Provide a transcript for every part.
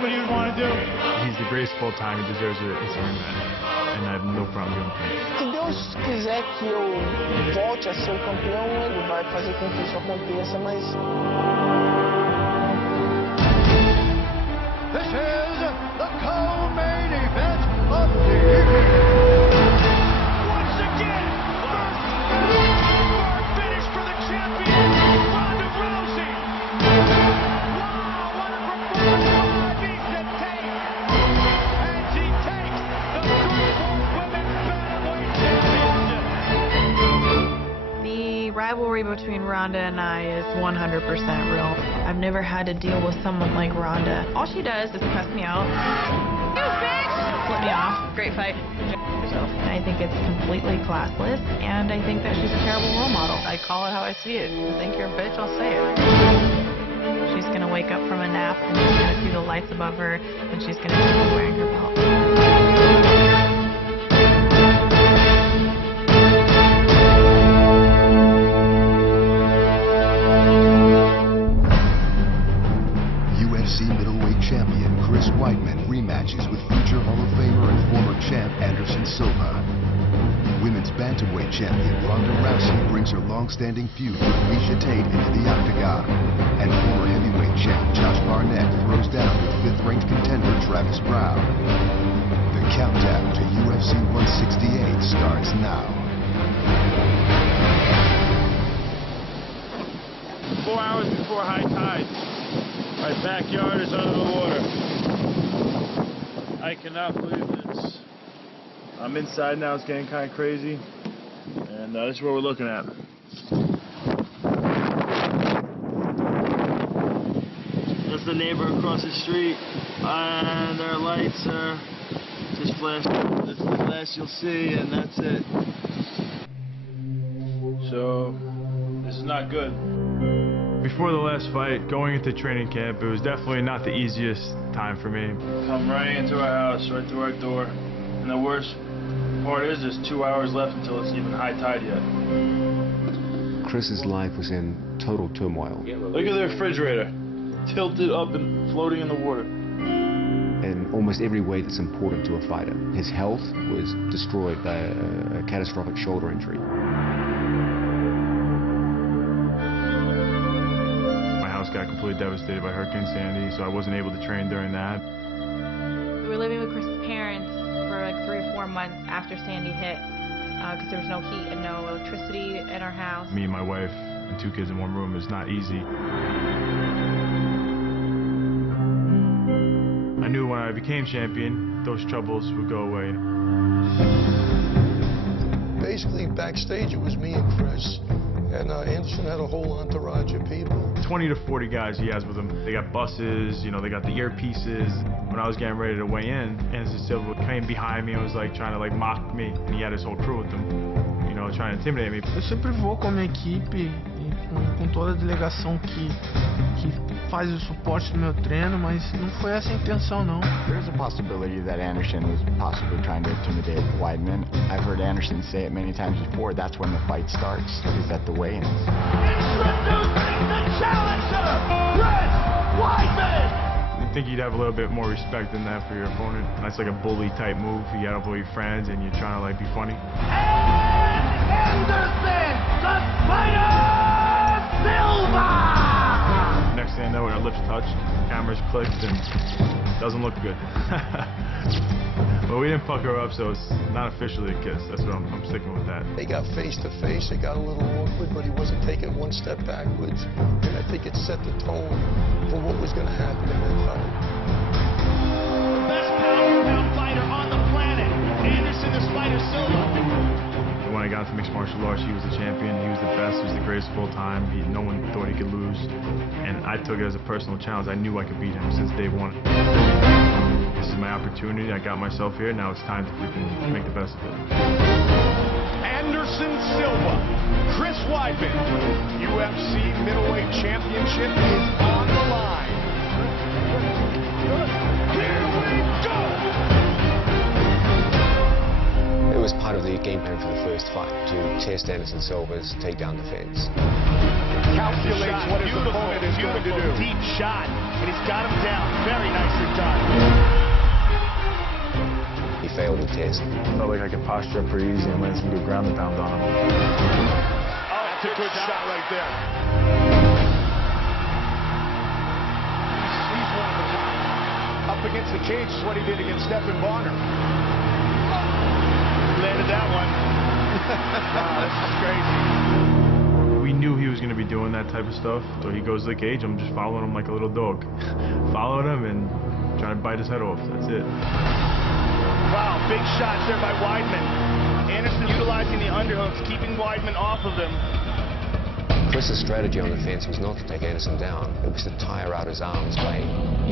what he would want to do? He's the greatest of all time. He deserves it. It's a rematch. And I have no problem doing it. Se Deus quiser que eu volte a ser o campeão, ele vai fazer com que isso aconteça, mas... This is the co-main event of the evening. Once again, first finish for the champion, Ronda Rousey. Wow, what a performance by Tate. And she takes the Women's Bantamweight Championship. The rivalry between Ronda and I is 100% real. I've never had to deal with someone like Ronda. All she does is cuss me out. You bitch! Flip me off. Great fight. And I think it's completely classless, and I think that she's a terrible role model. I call it how I see it. You think you're a bitch, I'll say it. She's gonna wake up from a nap, and she's gonna see the lights above her, and she's gonna be wearing her belt. UFC middleweight champion Widman rematches with future Hall of Famer and former champ Anderson Silva. Women's bantamweight champion Ronda Rousey brings her long-standing feud with Tate into the octagon. And former heavyweight champ Barnett throws down with fifth-ranked contender Travis Browne. The countdown to UFC 168 starts now. 4 hours before high tide. My backyard is under the water. I cannot believe this. I'm inside now, it's getting kind of crazy. And this is what we're looking at. That's the neighbor across the street. And their lights are just flashing. That's the flash you'll see, and that's it. So, this is not good. Before the last fight, going into training camp, it was definitely not the easiest time for me. Come right into our house, right through our door. And the worst part is there's 2 hours left until it's even high tide yet. Chris's life was in total turmoil. Look at the refrigerator, tilted up and floating in the water. In almost every way that's important to a fighter. His health was destroyed by a catastrophic shoulder injury. Got completely devastated by Hurricane Sandy, so I wasn't able to train during that. We were living with Chris's parents for like 3 or 4 months after Sandy hit, because there was no heat and no electricity in our house. Me and my wife and 2 kids in one room is not easy. I knew when I became champion, those troubles would go away. Basically, backstage, it was me and Chris. And Anderson had a whole entourage of people. 20 to 40 guys he has with him. They got buses, you know, they got the earpieces. When I was getting ready to weigh in, Anderson Silva came behind me and was like trying to like mock me. And he had his whole crew with him, you know, trying to intimidate me. Eu sempre vou com a minha equipe e com toda a delegação que faz o suporte do meu treino, mas não foi essa a intenção, não. There's a possibility that Anderson was possibly trying to intimidate Weidman. I've heard Anderson say it many times before. That's when the fight starts, is at the weigh-ins. Introducing the challenger, Weidman! I think you'd have a little bit more respect than that for your opponent. That's like a bully type move. You got up with your friends and you're trying to like be funny. And Anderson, the Spider Silva! Next thing I know, our lips touched, cameras clicked, and it doesn't look good. But we didn't fuck her up, so it's not officially a kiss. That's what I'm sticking with that. They got face to face. It got a little awkward, but he wasn't taking one step backwards. And I think it set the tone for what was going to happen in that fight. The best pound fighter on the planet, Anderson the Spider Silva. When I got into mixed martial arts, he was the champion. He was the best. He was the greatest of all time. No one thought he could lose. And I took it as a personal challenge. I knew I could beat him since day one. This is my opportunity. I got myself here. Now it's time to freaking make the best of it. Anderson Silva, Weidman, UFC middleweight championship is on the line. Here we go! It was part of the game plan for the first fight, to test Anderson Silva's takedown defense. Calculates what his opponent is going to do. Deep shot, and he's got him down. Very nicely done. failed the test. Felt like I could posture up pretty easy and land some good ground and pound on him. Oh, that's a good shot right there. He's one of the top. Up against the cage is what he did against Stephen Bonner. Landed that one. Wow, this is crazy. We knew he was going to be doing that type of stuff, so he goes to the cage. I'm just following him like a little dog. Following him and trying to bite his head off. That's it. Wow, big shots there by Weidman. Anderson utilizing the underhooks, keeping Weidman off of him. Chris's strategy on the fence was not to take Anderson down. It was to tire out his arms by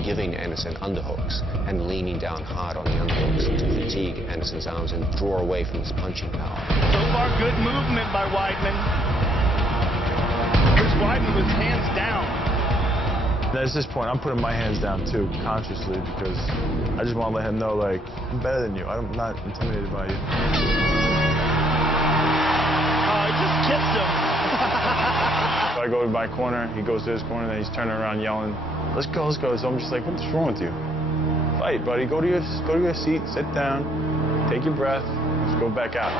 giving Anderson underhooks and leaning down hard on the underhooks to fatigue Anderson's arms and draw away from his punching power. So far, good movement by Weidman. Chris Weidman with hands down. At this point, I'm putting my hands down too, consciously, because I just want to let him know, like, I'm better than you. I'm not intimidated by you. Oh, he just kissed him. So I go to my corner, he goes to his corner, then he's turning around yelling, let's go, let's go. So I'm just like, what's wrong with you? Fight, buddy. Go to your seat, sit down, take your breath, let's go back out.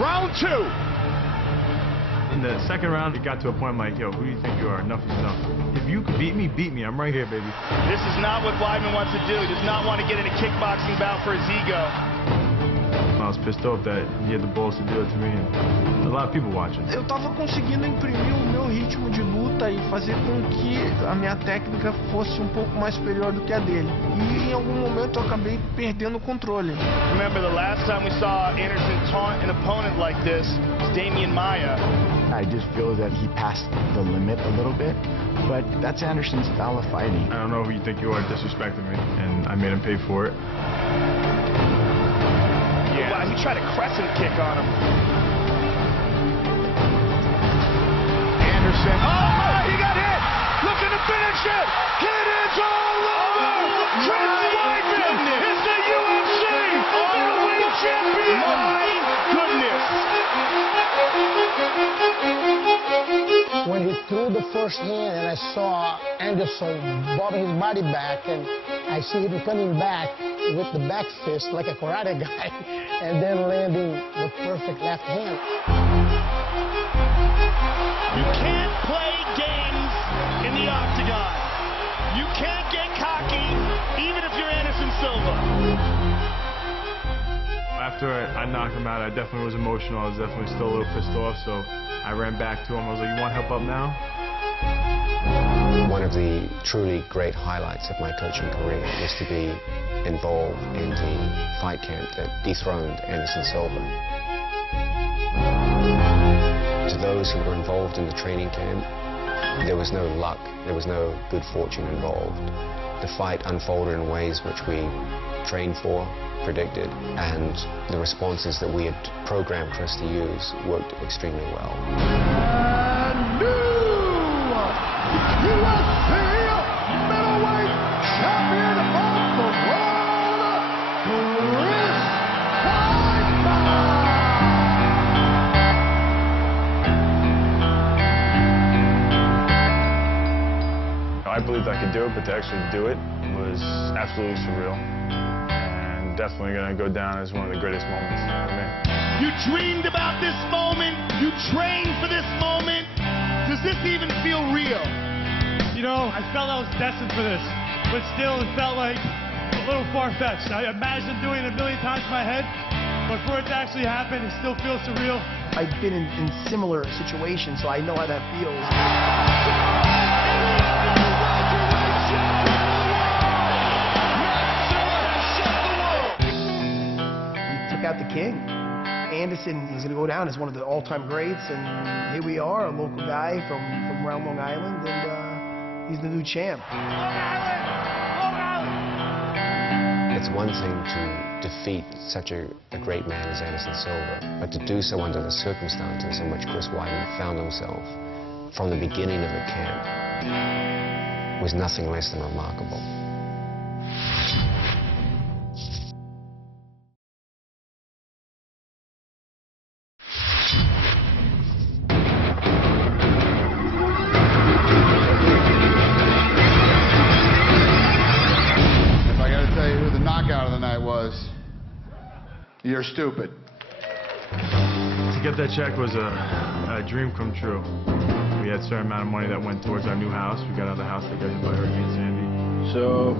Round 2. In the second round, it got to a point I'm like, yo, who do you think you are? Enough is enough. If you can beat me, beat me. I'm right here, baby. This is not what Weidman wants to do. He does not want to get in a kickboxing bout for his ego. I was pissed off that he had the balls to do it to me, and a lot of people watching. Eu tava conseguindo imprimir o meu ritmo de luta e fazer com que a minha técnica fosse um pouco mais superior do que a dele. E em algum momento eu acabei perdendo o controle. Remember the last time we saw Anderson taunt an opponent like this was Damian Maia. I just feel that he passed the limit a little bit, but that's Anderson's style of fighting. I don't know who you think you are disrespecting me, and I made him pay for it. Yeah. Wow, he tried a crescent kick on him. Anderson. Oh, he got hit! Looking to finish it! It is all over! Chris Weidman is the UFC middleweight champion! My goodness! When he threw the first hand and I saw Anderson bobbing his body back and I see him coming back with the back fist like a karate guy and then landing the perfect left hand. You can't play games in the octagon. You can't get cocky even if you're Anderson Silva. After I knocked him out, I definitely was emotional. I was definitely still a little pissed off, so I ran back to him. I was like, you want help up now? One of the truly great highlights of my coaching career was to be involved in the fight camp that dethroned Anderson Silva. To those who were involved in the training camp, there was no luck, there was no good fortune involved. The fight unfolded in ways which we trained for, predicted, and the responses that we had programmed Chris to use worked extremely well. UFC middleweight champion of the world, Chris Weidman! I believed I could do it, but to actually do it was absolutely surreal. And definitely going to go down as one of the greatest moments for me. You dreamed about this moment, you trained for this moment. Does this even feel real? You know, I felt I was destined for this, but still it felt like a little far-fetched. I imagined doing it a million times in my head, but for it to actually happen, it still feels surreal. I've been in similar situations, so I know how that feels. We took out the king. Anderson is going to go down as one of the all-time greats, and here we are, a local guy from around Long Island, and he's the new champ. It's one thing to defeat such a great man as Anderson Silva, but to do so under the circumstances in which Chris Weidman found himself from the beginning of the camp was nothing less than remarkable. You're stupid. To get that check was a dream come true. We had a certain amount of money that went towards our new house. We got out of the house that got hit by Hurricane Sandy. So,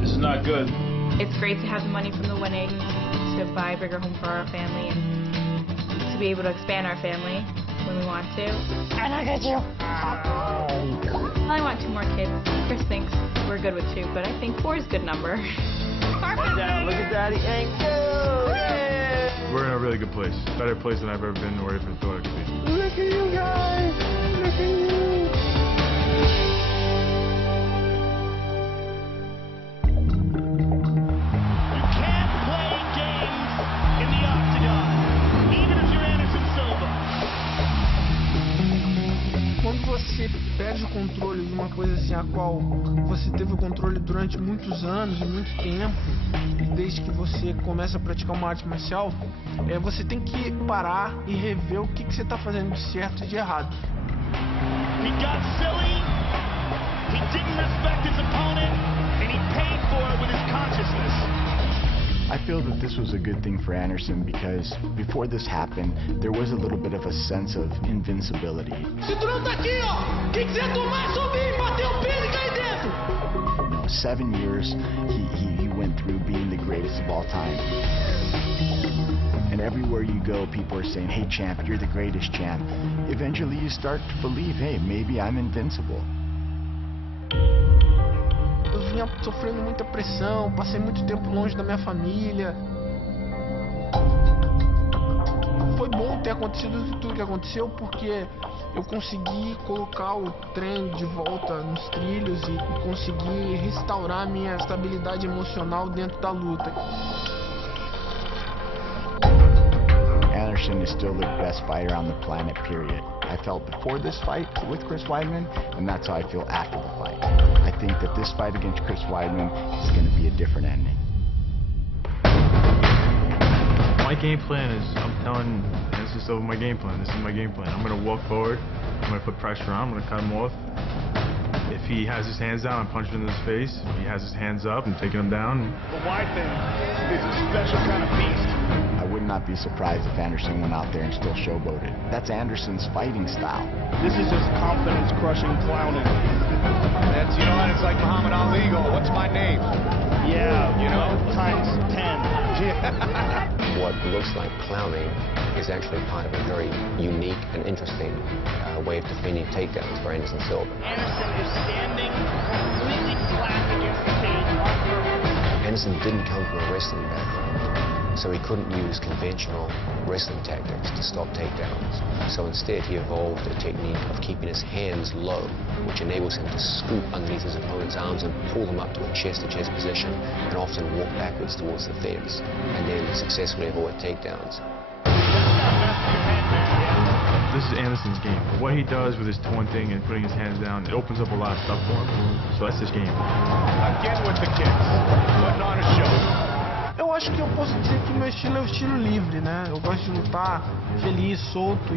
this is not good. It's great to have the money from the winning to buy a bigger home for our family and to be able to expand our family when we want to. And I get you. I want 2 more kids. Chris thinks we're good with 2, but I think 4 is a good number. Look at Daddy. We're in a really good place. Better place than I've ever been or even thought it could be. Look at you guys. Look at you. You can't play games in the octagon, even if you're Anderson Silva. Quando você perde o controle de uma coisa assim, a qual você teve o controle durante muitos anos e muito tempo, desde que você começa a praticar uma arte marcial, você tem que parar e rever o que você está fazendo de certo e de errado. He got silly, he didn't respect his opponent, and he paid for it with his consciousness. I feel that this was a good thing for Anderson because before this happened, there was a little bit of a sense of invincibility. Cinturão tá aqui, ó. Quem quiser tomar, subir, bater o peso e cair dentro. 7 years he went through being the greatest of all time. And everywhere you go, people are saying, hey champ, you're the greatest champ. Eventually you start to believe, hey, maybe I'm invincible. Eu vinha sofrendo muita pressão, passei muito tempo longe da minha família. Foi bom ter acontecido tudo que aconteceu, porque eu consegui colocar o trem de volta nos trilhos e consegui restaurar minha estabilidade emocional dentro da luta. Anderson is still the best fighter on the planet, period. I felt before this fight with Chris Weidman, and that's how I feel after the fight. I think that this fight against Chris Weidman is going to be a different ending. My game plan is, I'm telling Anderson Silva my game plan. This is my game plan. I'm going to walk forward. I'm going to put pressure on. I'm going to cut him off. If he has his hands down, I'm punching him in his face. If he has his hands up, I'm taking him down. But Weidman is a special kind of beast. I would not be surprised if Anderson went out there and still showboated. That's Anderson's fighting style. This is just confidence-crushing clowning. That's, you know, it's like Muhammad Ali going, what's my name? Yeah, you know, times 10. What looks like clowning is actually part of a very unique and interesting way of defending takedowns for Anderson Silva. Anderson is standing completely flat against the cage on purpose. Anderson didn't come from a wrestling background, so he couldn't use conventional wrestling tactics to stop takedowns. So instead he evolved a technique of keeping his hands low, which enables him to scoop underneath his opponent's arms and pull them up to a chest-to-chest position and often walk backwards towards the fence and then successfully avoid takedowns. This is Anderson's game. What he does with his taunting and putting his hands down, it opens up a lot of stuff for him. So that's his game. Again with the kicks, but not a show. Eu acho que eu posso dizer que meu estilo é o estilo livre, né? Eu gosto de lutar feliz, solto,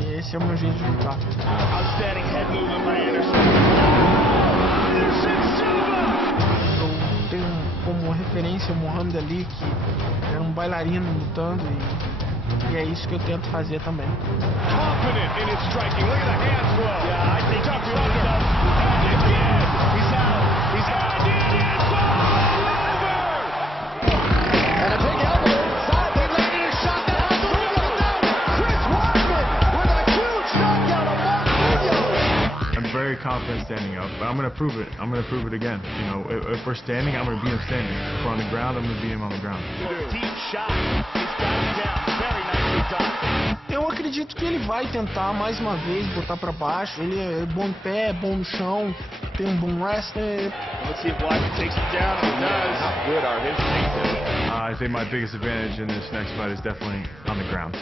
e esse é o meu jeito de lutar. Outstanding head movement by Anderson. Anderson Silva! Eu tenho como referência o Muhammad Ali, que era um bailarino lutando, e é isso que eu tento fazer também. Confident in his striking. Look at the hand throw. Yeah, I think he's fucked up. And again, he's out. He's out. And it is all over. And a big elbow inside. They landed a shot that has to go down. Chris Weidman with a huge knockout of Medio. I'm very confident standing up, but I'm going to prove it. I'm going to prove it again. You know, if we're standing, I'm going to beat him standing. If we're on the ground, I'm going to beat him on the ground. Deep shot. He's got him down. Very nicely done. Eu acredito que ele vai tentar mais uma vez botar pra baixo. Ele é bom em pé, bom no chão, tem um bom wrestler. Let's see if Weidman takes him down. He does. How good are his feet? I think my biggest advantage in this next fight is definitely on the ground.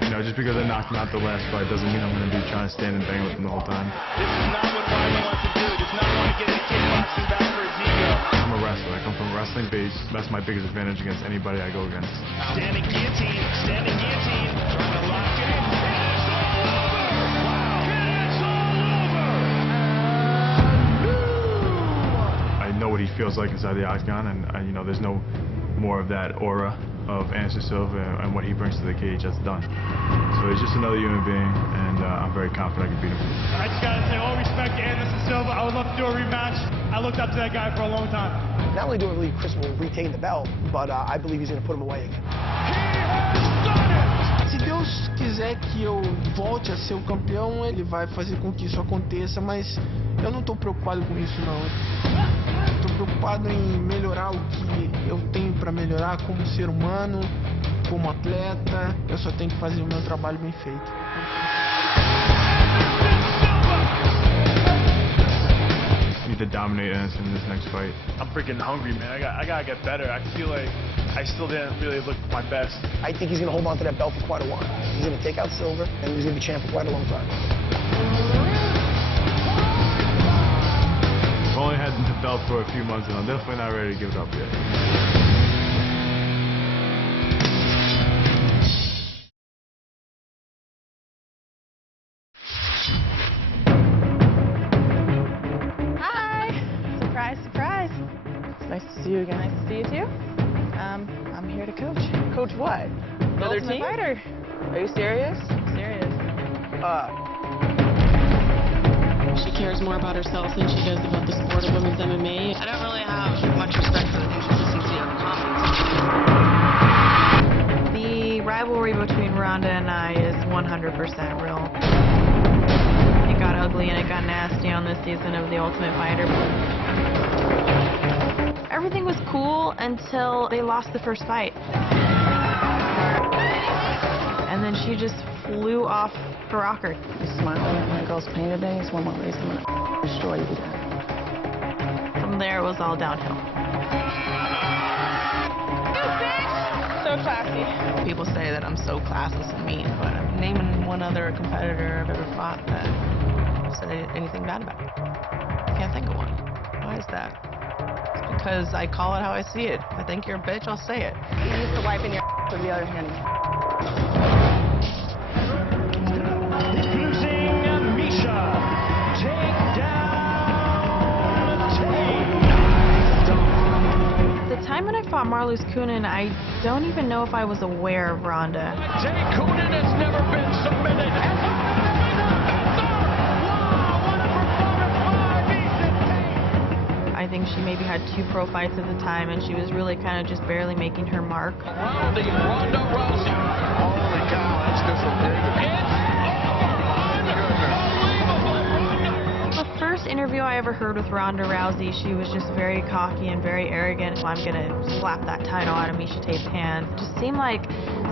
You know, just because I knocked him out the last fight doesn't mean I'm going to be trying to stand and bang with him the whole time. This is not what Weidman wants to do. He does not want to get into kickboxing back for his ego. I'm a wrestler. I come from a wrestling base. That's my biggest advantage against anybody I go against. Standing guillotine. Standing guillotine. Trying to lock it in. And it's all over. Wow. It's all over. I know what he feels like inside the octagon, and you know, there's no more of that aura of Anderson Silva and what he brings to the cage, that's done. So he's just another human being, and I'm very confident I can beat him. I just gotta say all respect to Anderson Silva. I would love to do a rematch. I looked up to that guy for a long time. Not only do I believe Chris will retain the belt, but I believe he's going to put him away again. Se Deus quiser que eu volte a ser o campeão, ele vai fazer com que isso aconteça, mas eu não estou preocupado com isso não. Estou preocupado em melhorar o que eu tenho para melhorar como ser humano, como atleta. Eu só tenho que fazer o meu trabalho bem feito. Need to dominate Anderson in this next fight. I'm freaking hungry, man. I gotta get better. I feel like I still didn't really look my best. I think he's going to hold on to that belt for quite a while. He's going to take out Silva, and he's going to be champ for quite a long time. I've only had the belt for a few months, and I'm definitely not ready to give it up yet. Nice to see you again. Nice to see you too. I'm here to coach. Coach what? Another team? Fighter. Are you serious? I'm serious. She cares more about herself than she does about the sport of women's MMA. I don't really have much respect for the consistency of the comments. The rivalry between Ronda and I is 100% real. It got ugly and it got nasty on this season of The Ultimate Fighter. Everything was cool until they lost the first fight. And then she just flew off her rocker. You're smiling at my girl's pain today is one more reason I'm gonna destroy you today. From there, it was all downhill. So classy. People say that I'm so classless and mean, but I'm naming one other competitor I've ever fought that said anything bad about me. I can't think of one. Why is that? Because I call it how I see it. If I think you're a bitch, I'll say it. You used to wiping your with the other hand. Introducing Misha. Take down Tate. The time when I fought Marloes Coenen, I don't even know if I was aware of Ronda. Tate Coenen has never been submitted. I think she maybe had 2 pro fights at the time, and she was really kind of just barely making her mark. Ronda Rousey. Holy cow, that's disappointing. The first interview I ever heard with Ronda Rousey, she was just very cocky and very arrogant. I'm gonna slap that title out of Misha Tate's hand. It just seemed like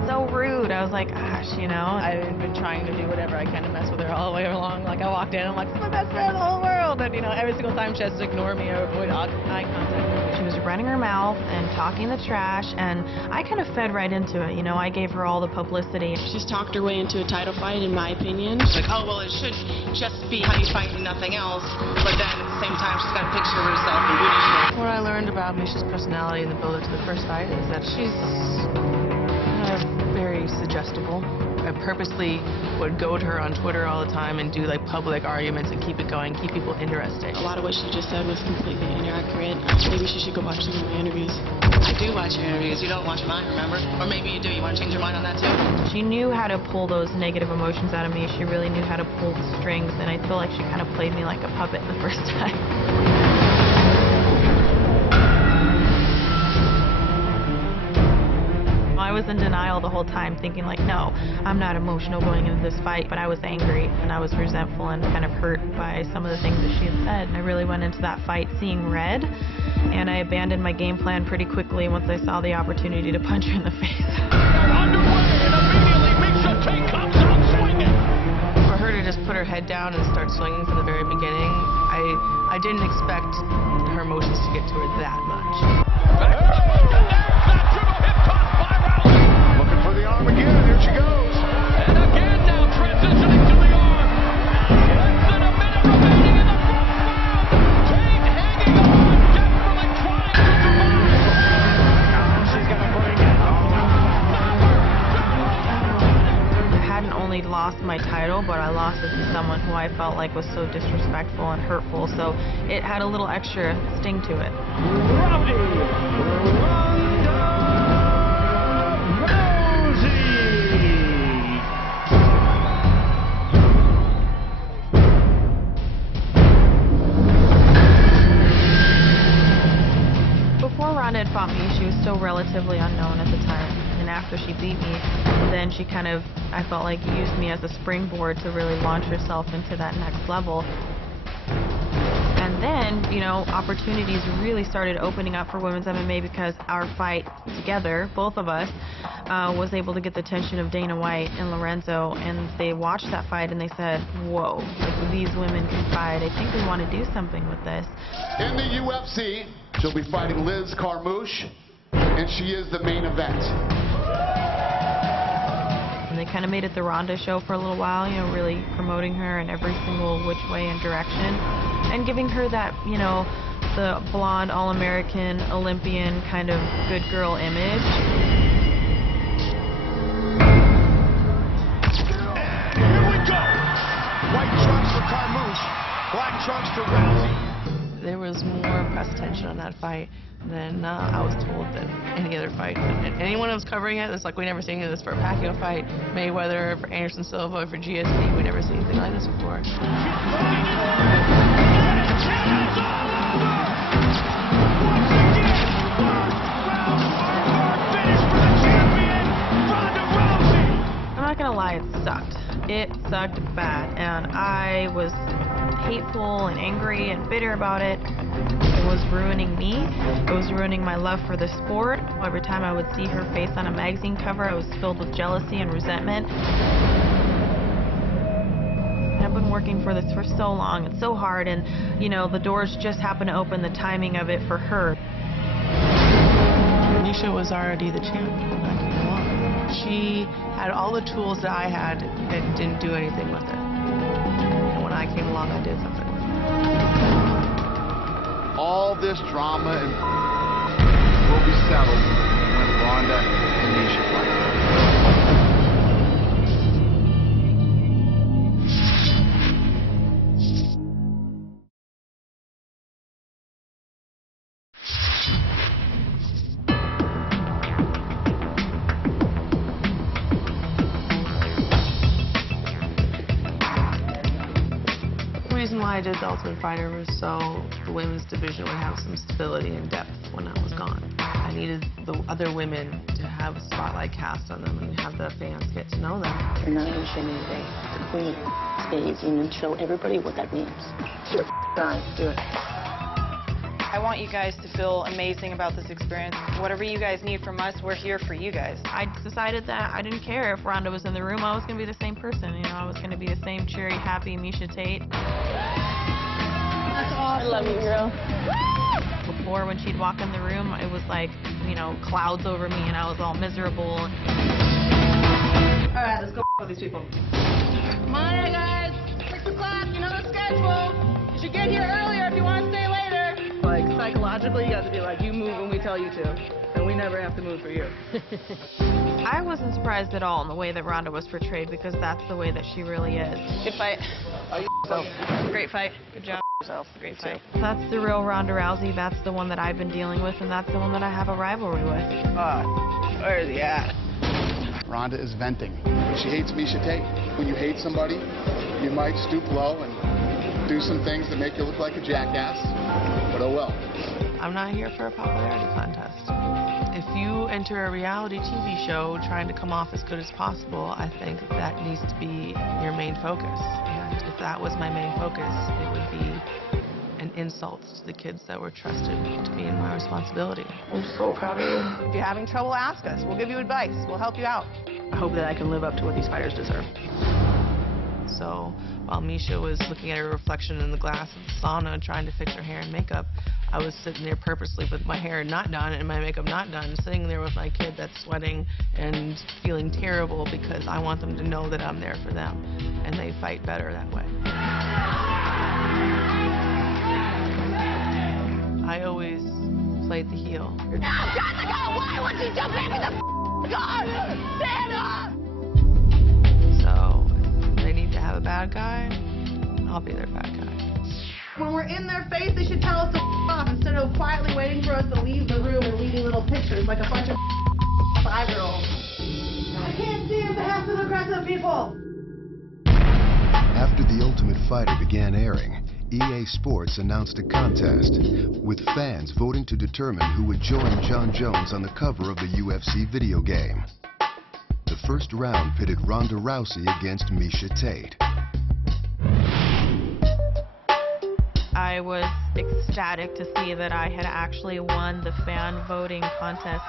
so rude. I was like, gosh, you know. I've been trying to do whatever I can to mess with her all the way along. Like, I walked in, I'm like, this is my best friend in the whole world. And, you know, every single time she has to ignore me or avoid eye contact. She was running her mouth and talking the trash, and I kind of fed right into it. You know, I gave her all the publicity. She's talked her way into a title fight, in my opinion. She's like, oh, well, it should just be how you fight and nothing else. But then at the same time, she's got a picture of herself in booty shorts. What I learned about Misha's personality in the build-up to the first fight is that she's very suggestible. I purposely would goad her on Twitter all the time and do like public arguments and keep it going, keep people interested. A lot of what she just said was completely inaccurate. Maybe she should go watch some of my interviews. I do watch your interviews. You don't watch mine, remember? Or maybe you do. You want to change your mind on that too? She knew how to pull those negative emotions out of me. She really knew how to pull the strings, and I feel like she kind of played me like a puppet the first time. I was in denial the whole time, thinking like, no, I'm not emotional going into this fight, but I was angry and I was resentful and kind of hurt by some of the things that she had said. And I really went into that fight seeing red, and I abandoned my game plan pretty quickly once I saw the opportunity to punch her in the face. For her to just put her head down and start swinging from the very beginning, I didn't expect her emotions to get to her that much. Looking for the arm again. Here she goes. And again now transitioning to the arm. Less than a minute remaining in the first round. Tate hanging on, desperately trying to survive. She's got to bring it. I hadn't only lost my title, but I lost it to someone who I felt like was so disrespectful and hurtful, so it had a little extra sting to it. Rowdy. so relatively unknown at the time. And after she beat me, then she kind of, I felt like, used me as a springboard to really launch herself into that next level. And then, you know, opportunities really started opening up for women's MMA because our fight together, both of us, was able to get the attention of Dana White and Lorenzo, and they watched that fight and they said, whoa, like, these women can fight. I think we want to do something with this. In the UFC, she'll be fighting Liz Carmouche, and she is the main event. And they kind of made it the Ronda show for a little while, you know, really promoting her in every single which way and direction, and giving her that, you know, the blonde, all-American, Olympian kind of good girl image. Here we go! White trunks for Carmouche, black trunks for Rousey. There was more press attention on that fight than I was told that any other fight. And anyone who was covering it, it's like we never seen this for a Pacquiao fight, Mayweather, for Anderson Silva, for GSP. We never seen anything like this before. I'm not gonna lie, it sucked. It sucked bad, and I was hateful and angry and bitter about it. It was ruining me. It was ruining my love for the sport. Every time I would see her face on a magazine cover, I was filled with jealousy and resentment. I've been working for this for so long. It's so hard, and, you know, the doors just happen to open, the timing of it for her. Misha was already the champ when I came along. She had all the tools that I had and didn't do anything with it. And when I came along, I did something with it. All this drama and will be settled when Ronda and Misha fight. The reason why I did the Ultimate Fighter was so the women's division would have some stability and depth when I was gone. I needed the other women to have a spotlight cast on them and have the fans get to know them. You're not going to show me today. The queen of days, and show everybody what that means. Sure, guys, do it. I want you guys to feel amazing about this experience. Whatever you guys need from us, we're here for you guys. I decided that I didn't care if Ronda was in the room. I was going to be the same person. You know, I was going to be the same cheery, happy Misha Tate. That's awesome. I love you, girl. Before, when she'd walk in the room, it was like, you know, clouds over me, and I was all miserable. All right, let's go with these people. Come on in, guys. 6 o'clock, you know the schedule. You should get here earlier if you want to stay later. Like, psychologically, you got to be like, you move when we tell you to, and we never have to move for you. I wasn't surprised at all in the way that Ronda was portrayed, because that's the way that she really is. Good fight. Great fight. Good job. Great fight. That's the real Ronda Rousey. That's the one that I've been dealing with, and that's the one that I have a rivalry with. Where's he at? Ronda is venting. She hates Misha Tate. When you hate somebody, you might stoop low and do some things that make you look like a jackass, but oh well. I'm not here for a popularity contest. If you enter a reality TV show trying to come off as good as possible, I think that needs to be your main focus. And if that was my main focus, it would be an insult to the kids that were trusted to be in my responsibility. I'm so proud of you. If you're having trouble, ask us. We'll give you advice. We'll help you out. I hope that I can live up to what these fighters deserve. So while Misha was looking at her reflection in the glass of the sauna trying to fix her hair and makeup, I was sitting there purposely with my hair not done and my makeup not done, sitting there with my kid that's sweating and feeling terrible because I want them to know that I'm there for them, and they fight better that way. I always played the heel. Jessica, why would you jump in the car? Stand up! So they need to have a bad guy, I'll be their bad guy. When we're in their face, they should tell us to off instead of quietly waiting for us to leave the room and leaving little pictures like a bunch of 5-year-olds. I can't see if they have some aggressive people. After The Ultimate Fighter began airing, EA Sports announced a contest, with fans voting to determine who would join Jon Jones on the cover of the UFC video game. The first round pitted Ronda Rousey against Miesha Tate. I was ecstatic to see that I had actually won the fan voting contest.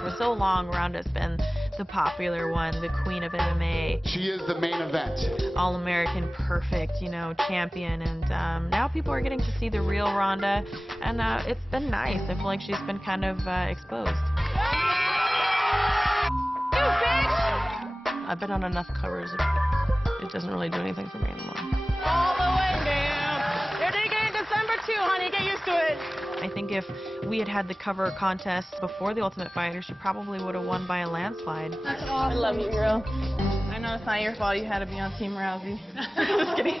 For so long, Ronda's been the popular one, the queen of MMA. She is the main event. All-American, perfect, you know, champion. And now people are getting to see the real Ronda, and it's been nice. I feel like she's been kind of exposed. You bitch! I've been on enough covers. It doesn't really do anything for me anymore. All the way down. They're digging in December 2, honey. Get used to it. I think if we had had the cover contest before The Ultimate Fighter, she probably would have won by a landslide. That's awesome. I love you, girl. I know it's not your fault you had to be on Team Rousey. Just kidding.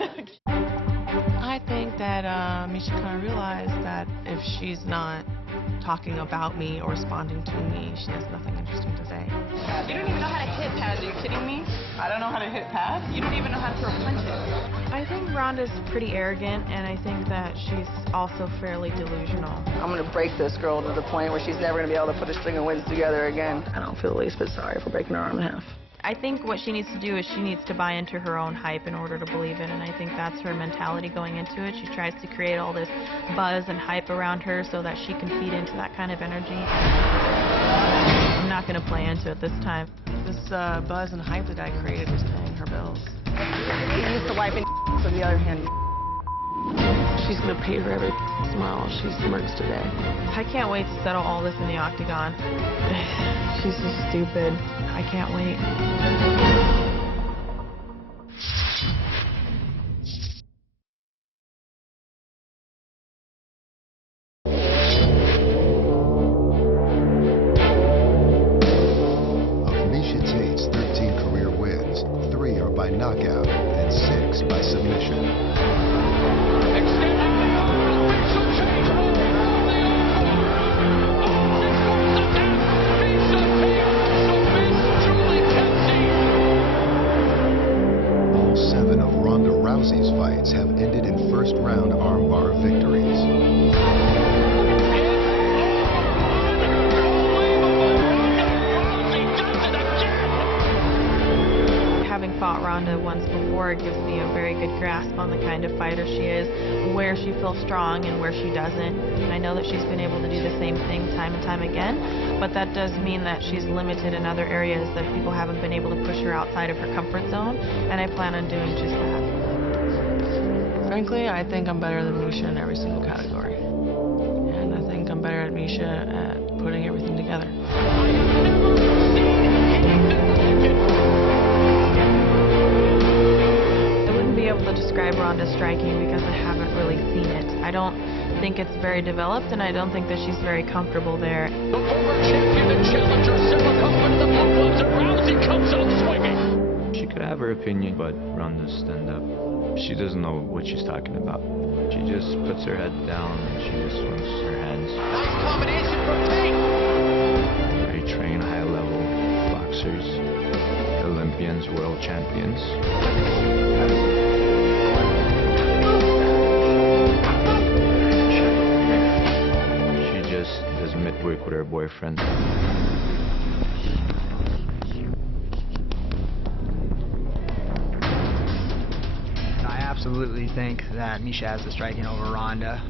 I think that Miesha kind of realized that if she's not talking about me or responding to me, she has nothing interesting to say. You don't even know how to hit pads. Are you kidding me? I don't know how to hit pads? You don't even know how to throw punches. I think Ronda's pretty arrogant, and I think that she's also fairly delusional. I'm going to break this girl to the point where she's never going to be able to put a string of wins together again. I don't feel the least bit sorry for breaking her arm in half. I think what she needs to do is she needs to buy into her own hype in order to believe it, and I think that's her mentality going into it. She tries to create all this buzz and hype around her so that she can feed into that kind of energy. I'm not going to play into it this time. This buzz and hype that I created was paying her bills. She used to wiping with the other hand. She's going to pay her every smile she smirks today. I can't wait to settle all this in the octagon. She's so stupid. I can't wait. Of Miesha Tate's 13 career wins, 3 are by knockout and 6 by submission. Rousey's fights have ended in first-round armbar victories. Having fought Ronda once before gives me a very good grasp on the kind of fighter she is, where she feels strong and where she doesn't. And I know that she's been able to do the same thing time and time again, but that does mean that she's limited in other areas that people haven't been able to push her outside of her comfort zone, and I plan on doing just that. Frankly, I think I'm better than Miesha in every single category. And I think I'm better at Miesha at putting everything together. I wouldn't be able to describe Ronda's striking because I haven't really seen it. I don't think it's very developed, and I don't think that she's very comfortable there. The former champion and challenger semi-combat, the blue gloves, and Rousey comes out swinging. She could have her opinion, but Ronda's stand-up. She doesn't know what she's talking about. She just puts her head down and she just swings her hands. Nice combination from Tate. Very trained, high-level boxers, Olympians, world champions. She just does midweek with her boyfriend. I absolutely think that Miesha has the striking over Ronda.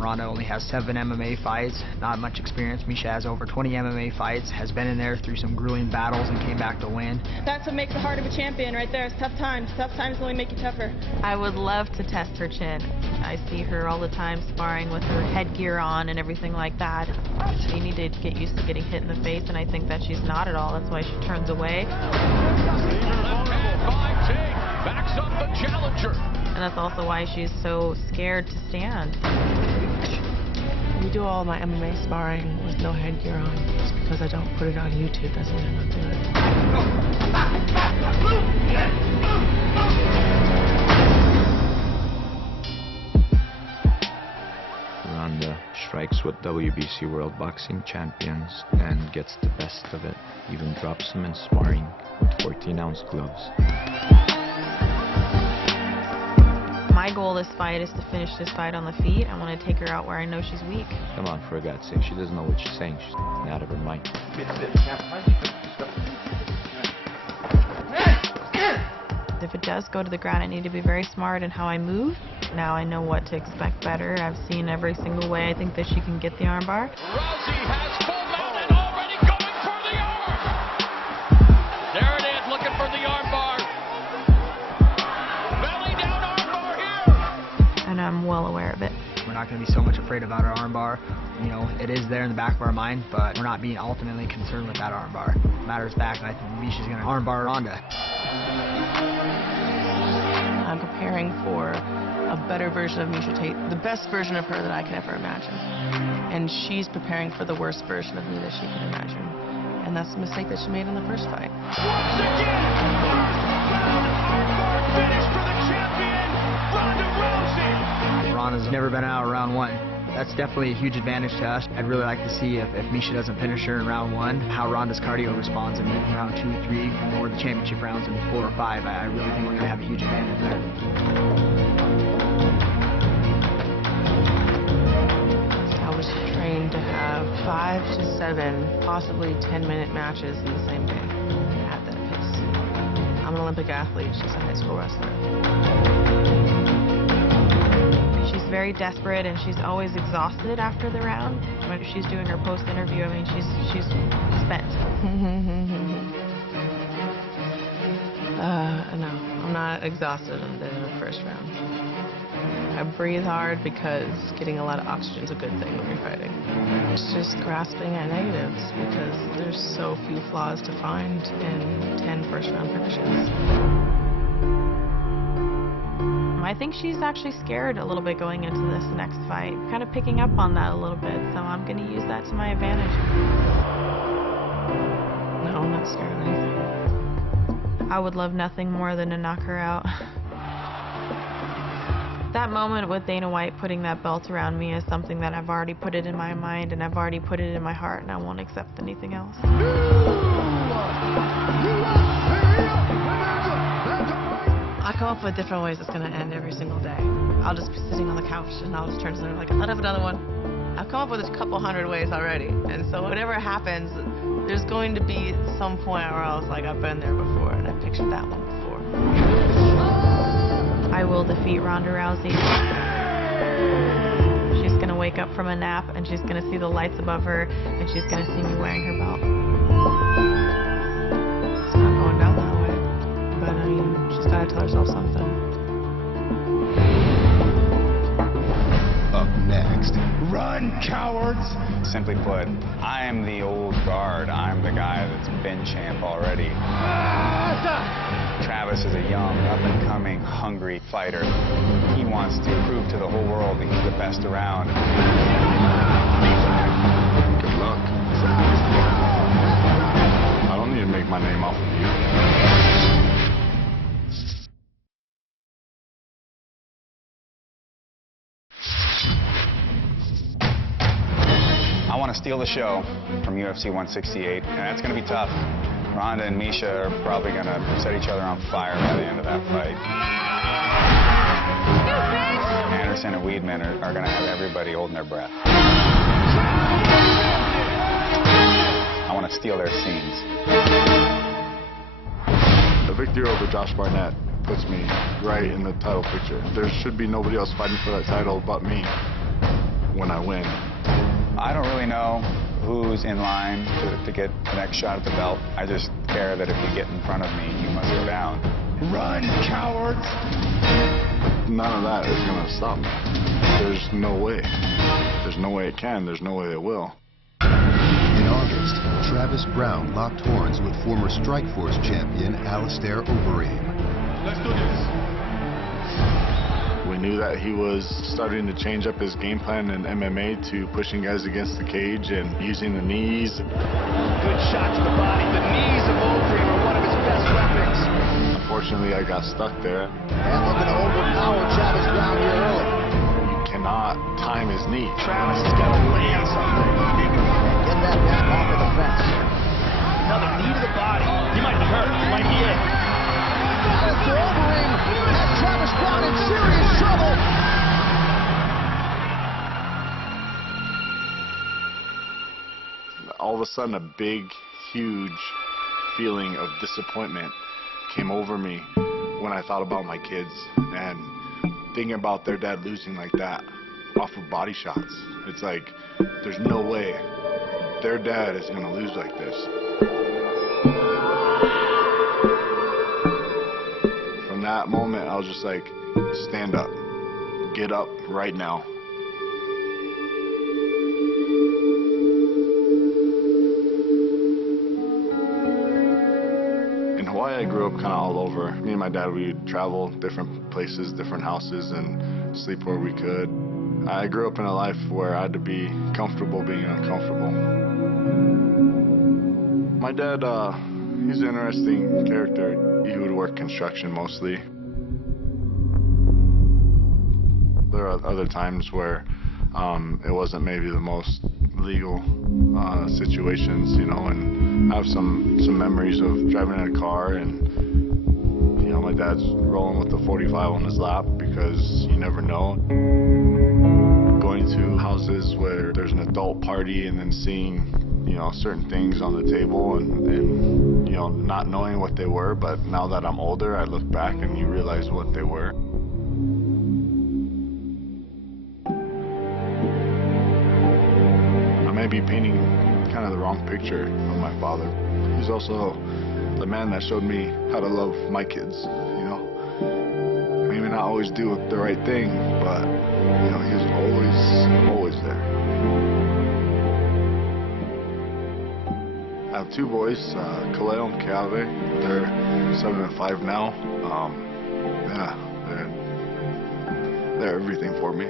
Ronda only has 7 MMA fights, not much experience. Miesha has over 20 MMA fights, has been in there through some grueling battles and came back to win. That's what makes the heart of a champion right there. It's tough times. Tough times only make you tougher. I would love to test her chin. I see her all the time sparring with her headgear on and everything like that. You need to get used to getting hit in the face, and I think that she's not at all. That's why she turns away. Backs up the challenger. And that's also why she's so scared to stand. We do all my MMA sparring with no headgear on. Just because I don't put it on YouTube doesn't mean I don't do it. Ronda strikes with WBC World Boxing Champions and gets the best of it. Even drops them in sparring with 14-ounce gloves. My goal this fight is to finish this fight on the feet. I want to take her out where I know she's weak. Come on, for God's sake. She doesn't know what she's saying. She's out of her mind. If it does go to the ground, I need to be very smart in how I move. Now I know what to expect better. I've seen every single way I think that she can get the armbar. Rousey has full mount and already going for the arm. There it is, looking for the armbar. Belly down armbar here. And I'm well aware of it. We're not going to be so much afraid about our armbar. You know, it is there in the back of our mind, but we're not being ultimately concerned with that armbar. Matters back, and I think Misha's going to armbar Ronda. I'm preparing for a better version of Miesha Tate, the best version of her that I could ever imagine. And she's preparing for the worst version of me that she can imagine. And that's the mistake that she made in the first fight. Once again, armbar finish for the champion, Ronda Rousey. Ronda's never been out of round one. That's definitely a huge advantage to us. I'd really like to see if Miesha doesn't finish her in round one, how Ronda's cardio responds in round 2, 3, or the championship rounds in 4 or 5. I really think we're going to have a huge advantage there. I was trained to have 5 to 7, possibly 10-minute matches in the same day at that pace. I'm an Olympic athlete. She's a high school wrestler. She's very desperate and she's always exhausted after the round. When she's doing her post-interview, I mean, she's spent. No, I'm not exhausted in the first round. I breathe hard because getting a lot of oxygen is a good thing when you're fighting. It's just grasping at negatives because there's so few flaws to find in 10 first-round finishes. I think she's actually scared a little bit going into this next fight. Kind of picking up on that a little bit, so I'm going to use that to my advantage. No, I'm not scared of anything. I would love nothing more than to knock her out. That moment with Dana White putting that belt around me is something that I've already put it in my mind and I've already put it in my heart, and I won't accept anything else. I come up with different ways it's going to end every single day. I'll just be sitting on the couch and I'll just turn to something like, I'll have another one. I've come up with a couple hundred ways already. And so whatever happens, there's going to be some point where I was like, I've been there before and I pictured that one before. I will defeat Ronda Rousey. She's going to wake up from a nap and she's going to see the lights above her and she's going to see me wearing her belt. It's not going down that way. But I mean, she's got to tell herself something. Up next. Run, cowards! Simply put, I am the old guard. I'm the guy that's been champ already. Travis is a young, up-and-coming, hungry fighter. He wants to prove to the whole world that he's the best around. Good luck. I don't need to make my name off of you. I want to steal the show from UFC 168, and that's going to be tough. Ronda and Miesha are probably going to set each other on fire by the end of that fight. Anderson and Weidman are going to have everybody holding their breath. I want to steal their scenes. The victory over Josh Barnett puts me right in the title picture. There should be nobody else fighting for that title but me when I win. I don't really know who's in line to get the next shot at the belt. I just care that if you get in front of me, you must go down. Run, cowards! None of that is going to stop me. There's no way. There's no way it can. There's no way it will. In August, Travis Browne locked horns with former Strikeforce champion Alistair Overeem. Let's do this. We knew that he was starting to change up his game plan in MMA to pushing guys against the cage and using the knees. Good shot to the body. The knees of Overeem are one of his best weapons. Unfortunately, I got stuck there. And looking to overpower Travis Browne here early. You cannot time his knee. Travis has got to land something. Get that back off of the fence. Another knee to the body. He might hurt. He might be it. Alistair Overeem has Travis Browne in serious trouble. of a sudden a big, huge feeling of disappointment came over me when I thought about my kids and thinking about their dad losing like that off of body shots. It's like, there's no way their dad is gonna lose like this. From that moment, I was just like, stand up, get up right now. In Hawaii, I grew up kind of all over. Me and my dad, we would travel different places, different houses, and sleep where we could. I grew up in a life where I had to be comfortable being uncomfortable. My dad, he's an interesting character. He would work construction mostly. There are other times where it wasn't maybe the most legal situations, you know, and I have some memories of driving in a car and, you know, my dad's rolling with the 45 on his lap because you never know. Going to houses where there's an adult party and then seeing, you know, certain things on the table and you know, not knowing what they were, but now that I'm older, I look back and you realize what they were. I may be painting kind of the wrong picture of my father. He's also the man that showed me how to love my kids, you know. Maybe not always do the right thing, but, you know, he was always there. I have two boys, Conteo and quedó. They're 7 and 5 now. Yeah, they're everything for me.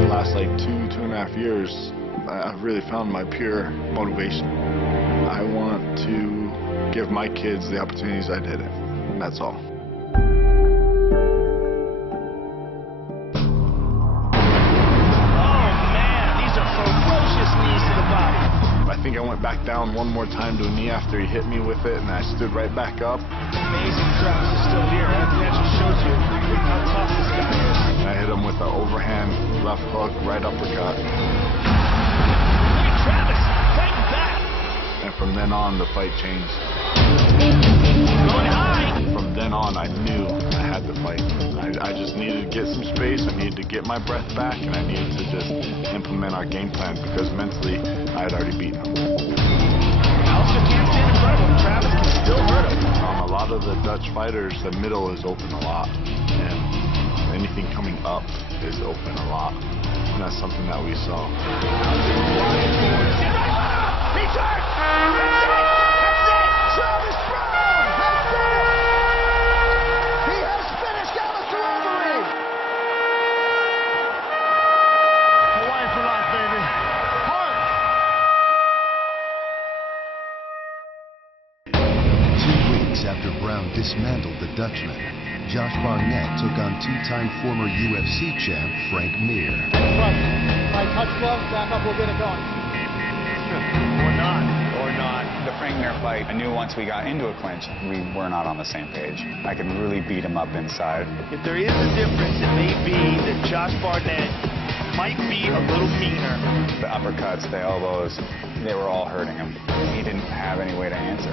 The last like 2.5 years, I've really found my pure motivation. I want to give my kids the opportunities I didn't. That's all. I think I went back down one more time to a knee after he hit me with it, and I stood right back up. Amazing Travis is still here. I think that just shows you how tough this guy is. And I hit him with an overhand left hook, right uppercut. Look at Travis fighting back. And from then on, the fight changed. Going high. From then on, I knew I had to fight. I just needed to get some space, I needed to get my breath back, and I needed to just implement our game plan because mentally, I had already beaten him. Alistair can't stand in front of him. Travis can still hurt him. A lot of the Dutch fighters, the middle is open a lot, and anything coming up is open a lot, and that's something that we saw. He's hurt! That's it! Travis Browne has done it! He has finished Anderson Overeem! Hawaii for life, baby. Hard! 2 weeks after Browne dismantled the Dutchman, Josh Barnett took on two-time former UFC champ Frank Mir. My touch glove, back up, we'll get it going. Or not. The Frank Mir fight, I knew once we got into a clinch, we were not on the same page. I could really beat him up inside. If there is a difference, it may be that Josh Barnett might be a little meaner. The uppercuts, the elbows, they were all hurting him. He didn't have any way to answer.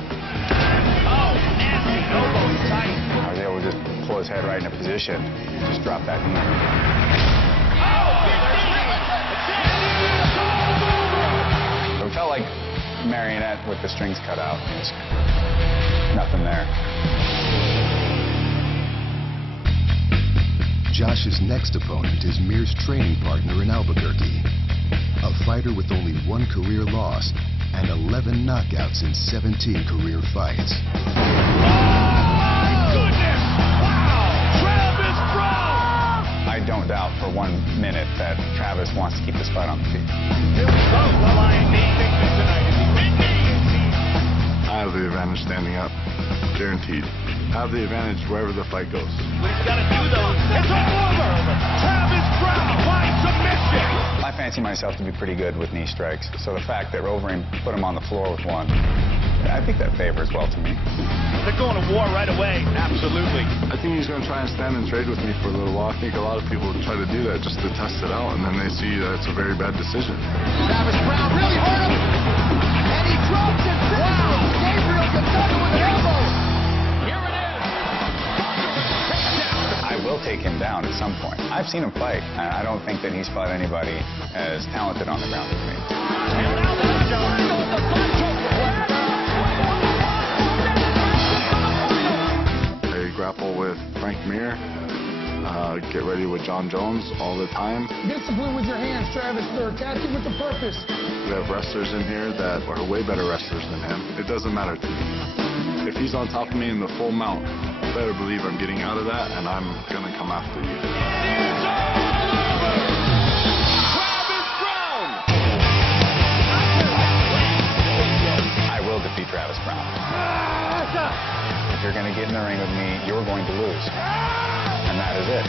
Oh, nasty elbows tight. I was able to just pull his head right into position, just drop that knee. So it felt like marionette with the strings cut out. Just nothing there. Josh's next opponent is Mir's training partner in Albuquerque, a fighter with only 1 career loss and 11 knockouts in 17 career fights. I don't doubt for 1 minute that Travis wants to keep this fight on the feet. I have the advantage standing up. Guaranteed. Have the advantage wherever the fight goes. But he's got to do those. It's all over. Travis Browne by submission. I fancy myself to be pretty good with knee strikes, so the fact that Overeem put him on the floor with one, I think that favors well to me. They're going to war right away. Absolutely. I think he's going to try and stand and trade with me for a little while. I think a lot of people try to do that just to test it out, and then they see that it's a very bad decision. Travis Browne really hurt him, and he drops it. Wow! Gabriel Gonzaga with an elbow. Here it is. I will take him down at some point. I've seen him fight, and I don't think that he's fought anybody as talented on the ground as me. And now that's Jones goes the front choke. They grapple with Frank Mir, get ready with John Jones all the time. Discipline with your hands, Travis. They're attacking with a purpose. We have wrestlers in here that are way better wrestlers than him. It doesn't matter to me. If he's on top of me in the full mount, you better believe I'm getting out of that, and I'm going to come after you. It's all over. Travis Browne. I will defeat Travis Browne. If you're going to get in the ring with me, you're going to lose. And that is it.